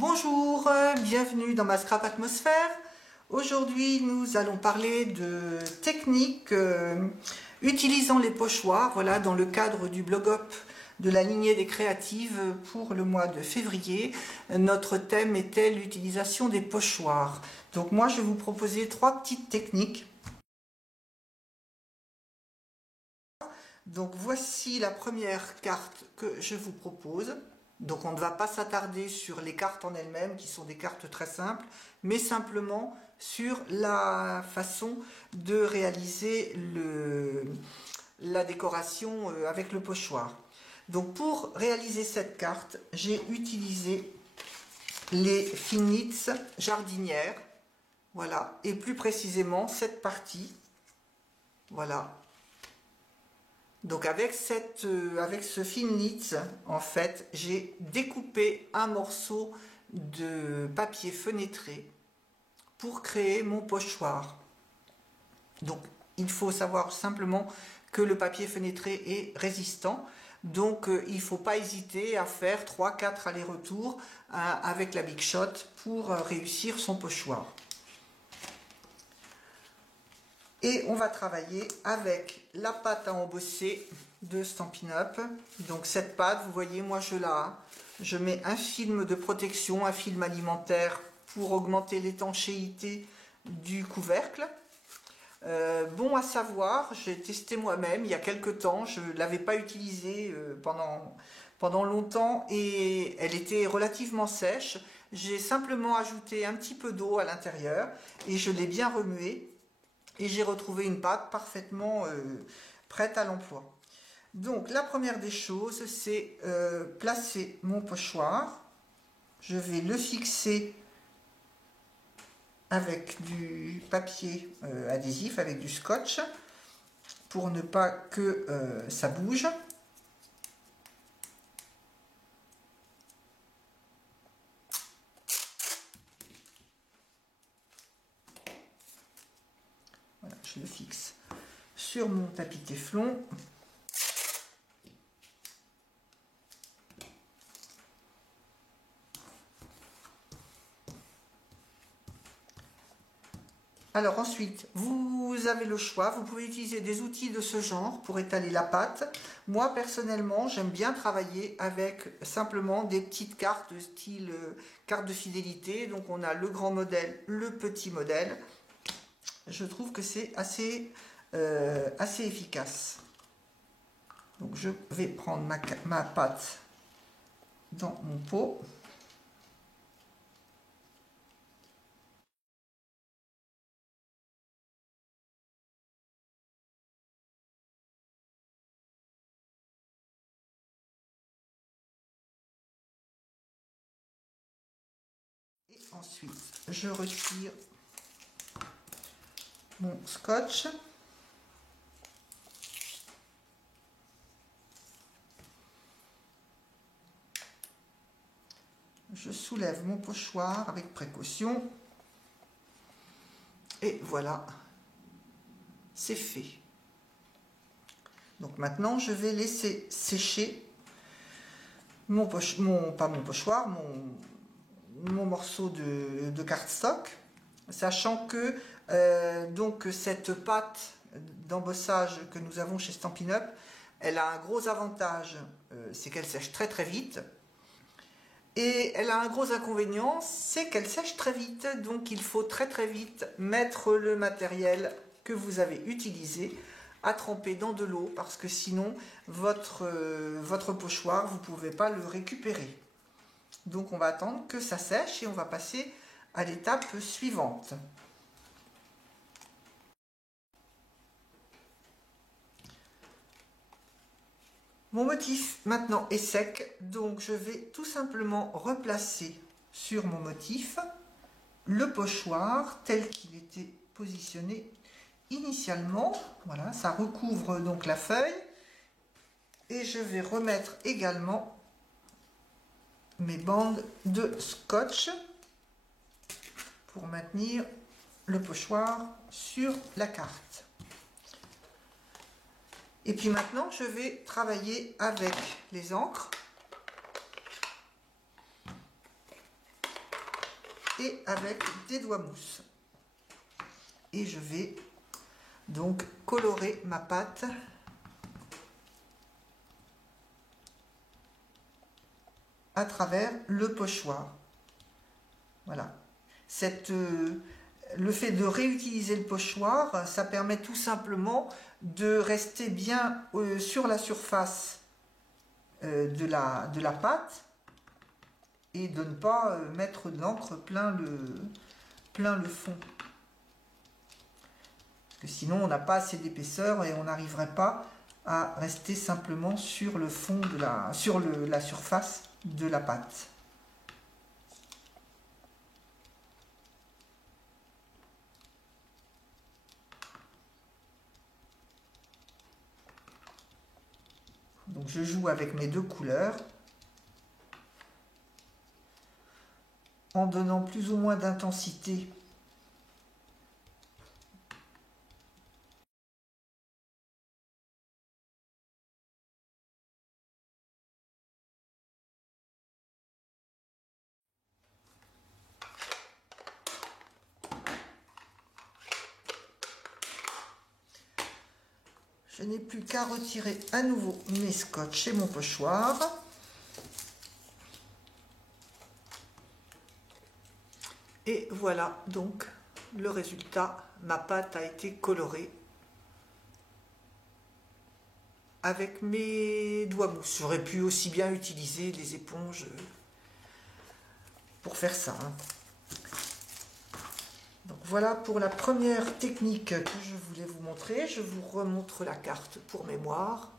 Bonjour, bienvenue dans ma Scrap Atmosphère. Aujourd'hui, nous allons parler de techniques utilisant les pochoirs, voilà, dans le cadre du blog-up de la lignée des créatives pour le mois de février. Notre thème était l'utilisation des pochoirs. Donc moi, je vais vous proposer 3 petites techniques. Donc voici la première carte que je vous propose. Donc on ne va pas s'attarder sur les cartes en elles-mêmes qui sont des cartes très simples, mais simplement sur la façon de réaliser la décoration avec le pochoir. Donc pour réaliser cette carte, j'ai utilisé les Finitz jardinières, voilà, et plus précisément cette partie, voilà. Donc avec ce Finitz, en fait, j'ai découpé un morceau de papier fenêtré pour créer mon pochoir. Donc il faut savoir simplement que le papier fenêtré est résistant. Donc il ne faut pas hésiter à faire 3-4 allers-retours avec la Big Shot pour réussir son pochoir. Et on va travailler avec la pâte à embosser de Stampin' Up. Donc cette pâte, vous voyez, moi je mets un film de protection, un film alimentaire pour augmenter l'étanchéité du couvercle. Bon à savoir, j'ai testé moi-même il y a quelques temps, je ne l'avais pas utilisée pendant longtemps et elle était relativement sèche. J'ai simplement ajouté un petit peu d'eau à l'intérieur et je l'ai bien remuée. Et j'ai retrouvé une pâte parfaitement prête à l'emploi. Donc la première des choses, c'est placer mon pochoir. Je vais le fixer avec du papier adhésif, avec du scotch, pour ne pas que ça bouge. Voilà, je le fixe sur mon tapis téflon. Alors ensuite, vous avez le choix, vous pouvez utiliser des outils de ce genre pour étaler la pâte. Moi personnellement, j'aime bien travailler avec simplement des petites cartes de style carte de fidélité. Donc on a le grand modèle, le petit modèle. Je trouve que c'est assez efficace. Donc je vais prendre ma pâte dans mon pot. Et ensuite, je retire mon scotch. Je soulève mon pochoir avec précaution. Et voilà, c'est fait. Donc maintenant, je vais laisser sécher mon morceau de cardstock, sachant que donc cette pâte d'embossage que nous avons chez Stampin' Up, elle a un gros avantage, c'est qu'elle sèche très très vite. Et elle a un gros inconvénient, c'est qu'elle sèche très vite, donc il faut très très vite mettre le matériel que vous avez utilisé à tremper dans de l'eau, parce que sinon votre pochoir, vous ne pouvez pas le récupérer. Donc on va attendre que ça sèche et on va passer à l'étape suivante. Mon motif maintenant est sec, donc je vais tout simplement replacer sur mon motif le pochoir tel qu'il était positionné initialement. Voilà, ça recouvre donc la feuille. Et je vais remettre également mes bandes de scotch pour maintenir le pochoir sur la carte. Et puis maintenant, je vais travailler avec les encres. et avec des doigts mousse. Et je vais donc colorer ma pâte à travers le pochoir. Voilà. Le fait de réutiliser le pochoir, ça permet tout simplement de rester bien sur la surface de la pâte et de ne pas mettre de l'encre plein le fond. Parce que sinon on n'a pas assez d'épaisseur et on n'arriverait pas à rester simplement sur le fond sur la surface de la pâte. Donc je joue avec mes deux couleurs en donnant plus ou moins d'intensité Je n'ai plus qu'à retirer à nouveau mes scotch et mon pochoir. Et voilà donc le résultat. Ma pâte a été colorée avec mes doigts mousse. J'aurais pu aussi bien utiliser les éponges pour faire ça. Donc voilà pour la première technique que je voulais vous montrer. Je vous remontre la carte pour mémoire.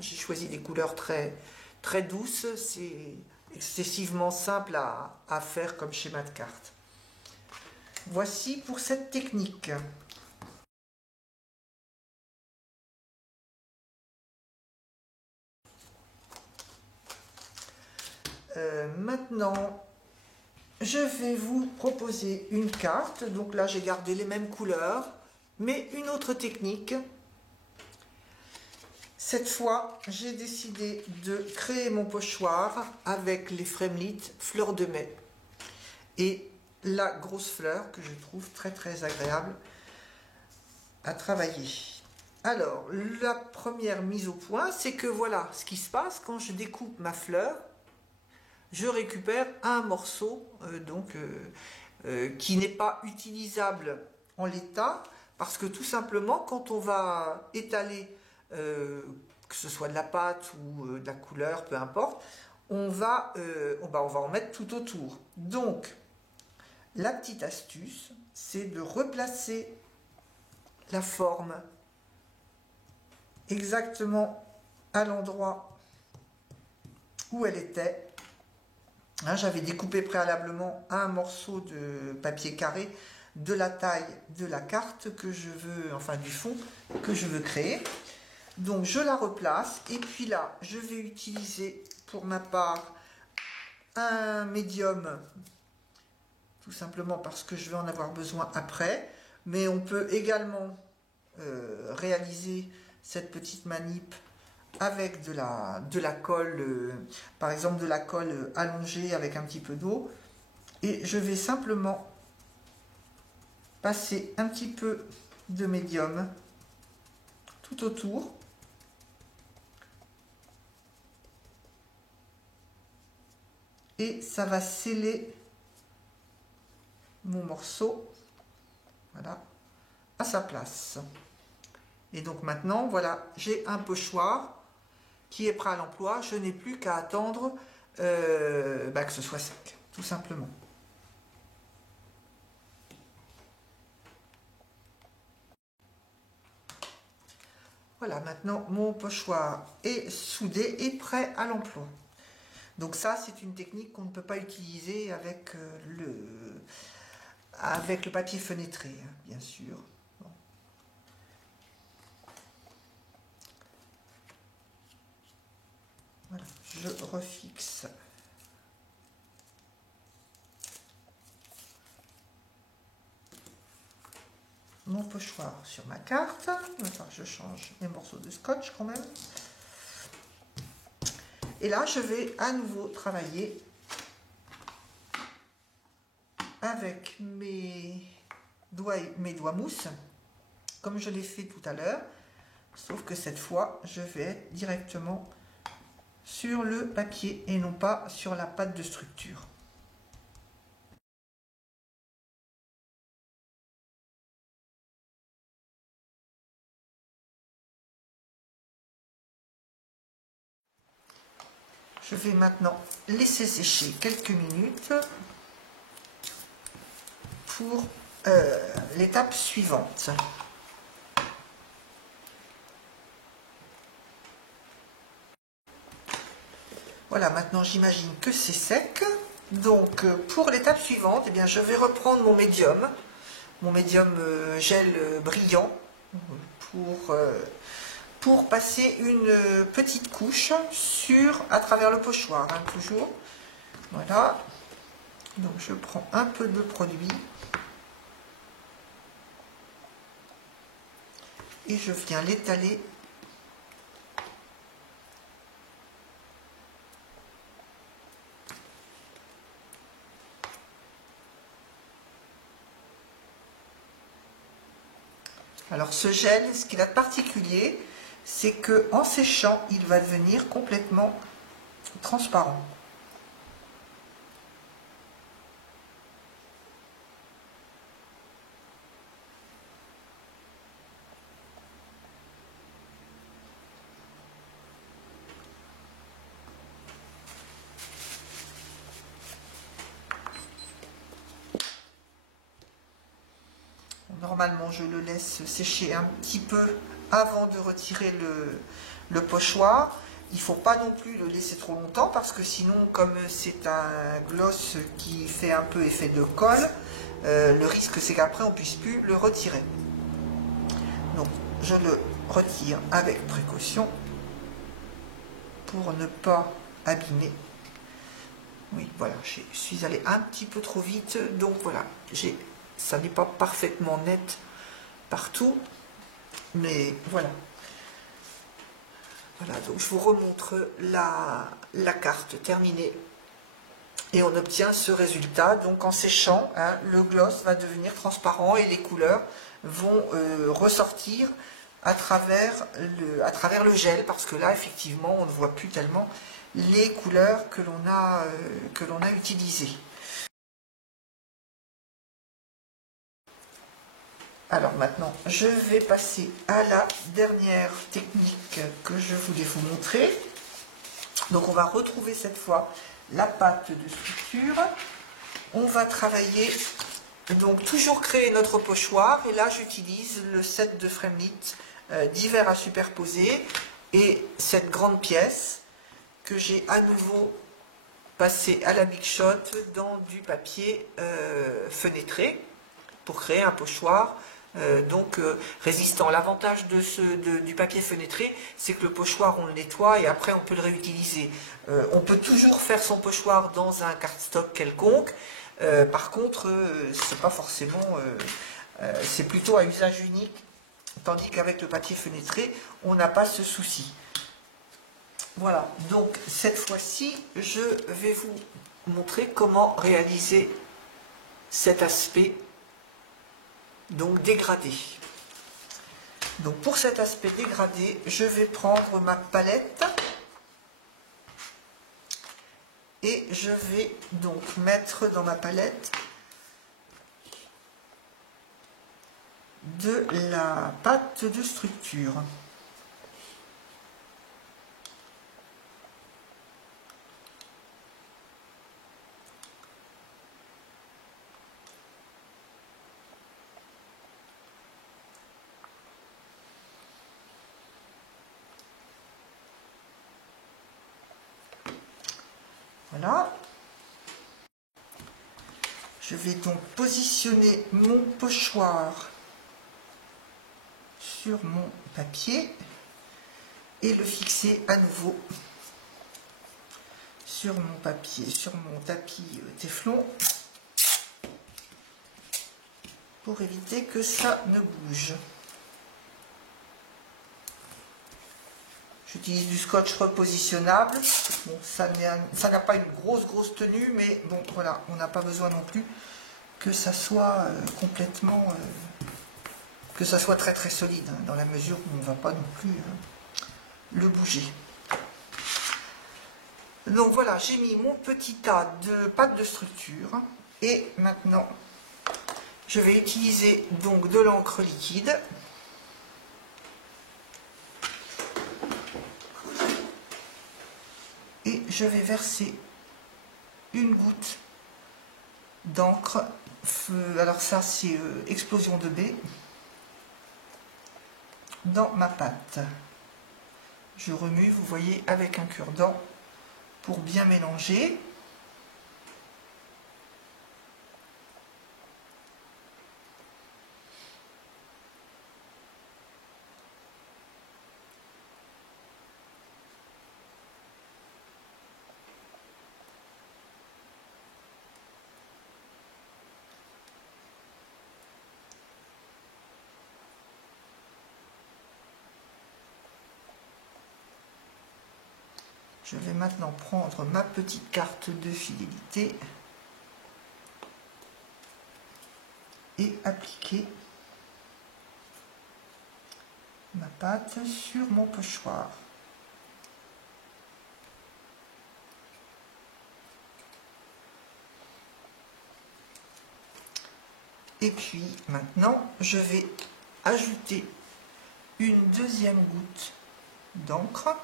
J'ai choisi des couleurs très, très douces. C'est excessivement simple à faire comme schéma de carte. Voici pour cette technique. Maintenant, je vais vous proposer une carte. Donc là, j'ai gardé les mêmes couleurs, mais une autre technique. Cette fois, j'ai décidé de créer mon pochoir avec les Fremlit fleurs de mai et la grosse fleur que je trouve très très agréable à travailler. Alors, la première mise au point, c'est que voilà ce qui se passe quand je découpe ma fleur. Je récupère un morceau qui n'est pas utilisable en l'état parce que tout simplement quand on va étaler que ce soit de la pâte ou de la couleur, peu importe, on va en mettre tout autour. Donc la petite astuce, c'est de replacer la forme exactement à l'endroit où elle était. J'avais découpé préalablement un morceau de papier carré de la taille de la carte que je veux, enfin du fond que je veux créer. Donc je la replace et puis là je vais utiliser pour ma part un médium, tout simplement parce que je vais en avoir besoin après. Mais on peut également réaliser cette petite manip avec de la colle, par exemple de la colle allongée avec un petit peu d'eau. Et je vais simplement passer un petit peu de médium tout autour. Et ça va sceller mon morceau, voilà, à sa place. Et donc maintenant, voilà, j'ai un pochoir qui est prêt à l'emploi. Je n'ai plus qu'à attendre que ce soit sec, tout simplement. Voilà, maintenant mon pochoir est soudé et prêt à l'emploi. Donc ça, c'est une technique qu'on ne peut pas utiliser avec le papier fenêtré, hein, bien sûr. Bon. Voilà, je refixe mon pochoir sur ma carte. Enfin, je change mes morceaux de scotch quand même. Et là, je vais à nouveau travailler avec mes doigts mousse, comme je l'ai fait tout à l'heure, sauf que cette fois, je vais être directement sur le papier et non pas sur la pâte de structure. Je vais maintenant laisser sécher quelques minutes pour l'étape suivante. Voilà, maintenant j'imagine que c'est sec. Donc pour l'étape suivante, eh bien, je vais reprendre mon médium gel brillant pour passer une petite couche à travers le pochoir, hein, toujours. Voilà. Donc je prends un peu de produit et je viens l'étaler Alors ce gel, ce qu'il a de particulier, c'est que en séchant, il va devenir complètement transparent. Normalement, je le laisse sécher un petit peu avant de retirer le pochoir. Il ne faut pas non plus le laisser trop longtemps parce que sinon, comme c'est un gloss qui fait un peu effet de colle, le risque c'est qu'après on ne puisse plus le retirer. Donc, je le retire avec précaution pour ne pas abîmer. Oui, voilà, je suis allée un petit peu trop vite, donc voilà, ça n'est pas parfaitement net partout, mais voilà. Voilà, donc je vous remontre la carte terminée et on obtient ce résultat. Donc en séchant, hein, le gloss va devenir transparent et les couleurs vont ressortir à travers le gel, parce que là effectivement on ne voit plus tellement les couleurs que l'on a utilisées. Alors maintenant, je vais passer à la dernière technique que je voulais vous montrer. Donc on va retrouver cette fois la pâte de structure. On va travailler, donc toujours créer notre pochoir. Et là j'utilise le set de Fremlit divers à superposer et cette grande pièce que j'ai à nouveau passée à la Big Shot dans du papier fenêtré pour créer un pochoir résistant. L'avantage du papier fenêtré, c'est que le pochoir on le nettoie et après on peut le réutiliser. On peut toujours faire son pochoir dans un cardstock quelconque. Par contre, c'est pas forcément, c'est plutôt à usage unique, tandis qu'avec le papier fenêtré, on n'a pas ce souci. Voilà, donc cette fois-ci, je vais vous montrer comment réaliser cet aspect donc dégradé. Donc pour cet aspect dégradé, je vais prendre ma palette et je vais donc mettre dans ma palette de la pâte de structure. Voilà. Je vais donc positionner mon pochoir sur mon papier et le fixer à nouveau sur mon papier, sur mon tapis téflon, pour éviter que ça ne bouge. J'utilise du scotch repositionnable. Bon, ça n'a pas une grosse tenue, mais bon, voilà, on n'a pas besoin non plus que ça soit complètement, que ça soit très très solide, hein, dans la mesure où on ne va pas non plus le bouger. Donc voilà, j'ai mis mon petit tas de pâte de structure et maintenant je vais utiliser donc de l'encre liquide. Et je vais verser une goutte d'encre, alors ça c'est explosion de baie, dans ma pâte. Je remue, vous voyez, avec un cure-dent pour bien mélanger. Je vais maintenant prendre ma petite carte de fidélité et appliquer ma pâte sur mon pochoir. Et puis maintenant, je vais ajouter une deuxième goutte d'encre.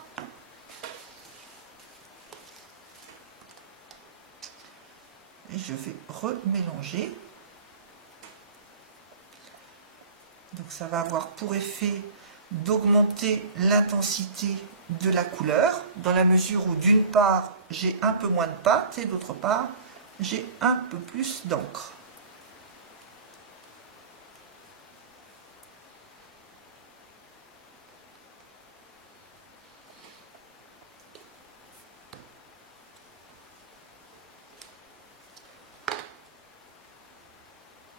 Et je vais remélanger. Donc ça va avoir pour effet d'augmenter l'intensité de la couleur, dans la mesure où d'une part j'ai un peu moins de pâte et d'autre part j'ai un peu plus d'encre.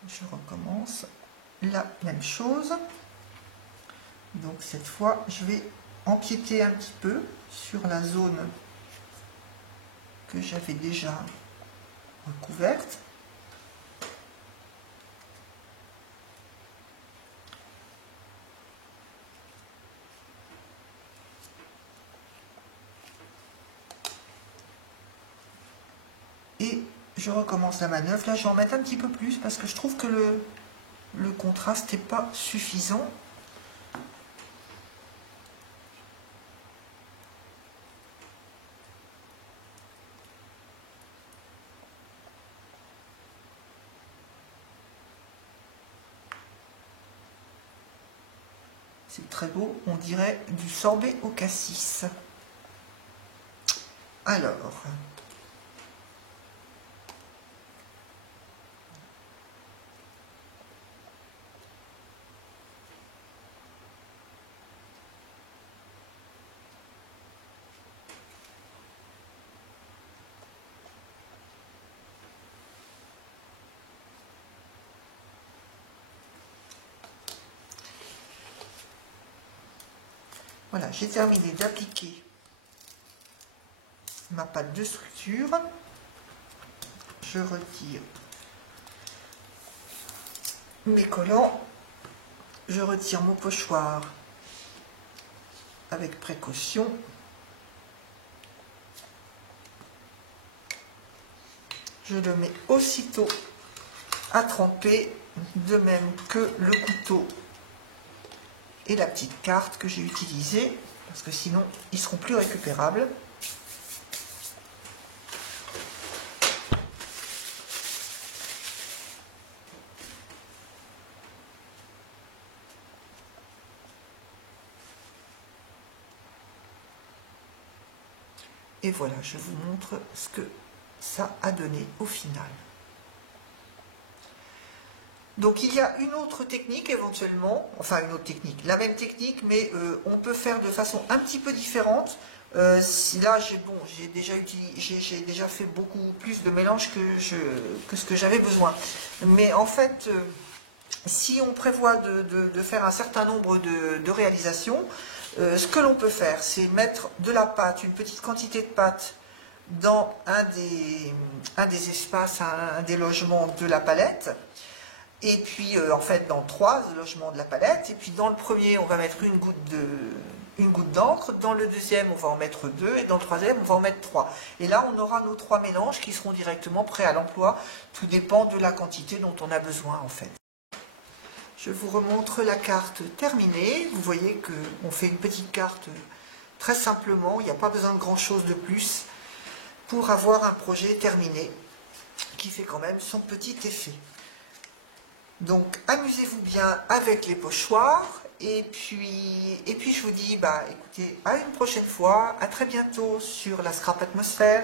Je recommence la même chose. Donc cette fois, je vais empiéter un petit peu sur la zone que j'avais déjà recouverte. Et je recommence la manœuvre. Là, je vais en mettre un petit peu plus parce que je trouve que le contraste n'est pas suffisant. C'est très beau, on dirait du sorbet au cassis. Alors, voilà, j'ai terminé d'appliquer ma pâte de structure. Je retire mes collants. Je retire mon pochoir avec précaution. Je le mets aussitôt à tremper, de même que le couteau et la petite carte que j'ai utilisée, parce que sinon ils seront plus récupérables. Et voilà, je vous montre ce que ça a donné au final. Donc il y a une autre technique éventuellement, enfin une autre technique, la même technique, mais on peut faire de façon un petit peu différente. Là, j'ai déjà fait beaucoup plus de mélange que ce que j'avais besoin. Mais en fait, si on prévoit de faire un certain nombre de réalisations, ce que l'on peut faire, c'est mettre de la pâte, une petite quantité de pâte dans un des espaces, un des logements de la palette. Et puis en fait dans 3 logements de la palette. Et puis dans le premier on va mettre une goutte d'encre, dans le deuxième on va en mettre 2 et dans le troisième on va en mettre 3. Et là on aura nos 3 mélanges qui seront directement prêts à l'emploi. Tout dépend de la quantité dont on a besoin en fait. Je vous remontre la carte terminée. Vous voyez qu'on fait une petite carte très simplement. Il n'y a pas besoin de grand chose de plus pour avoir un projet terminé qui fait quand même son petit effet. Donc amusez-vous bien avec les pochoirs et puis je vous dis écoutez, à une prochaine fois, à très bientôt sur la Scrap Atmosphère.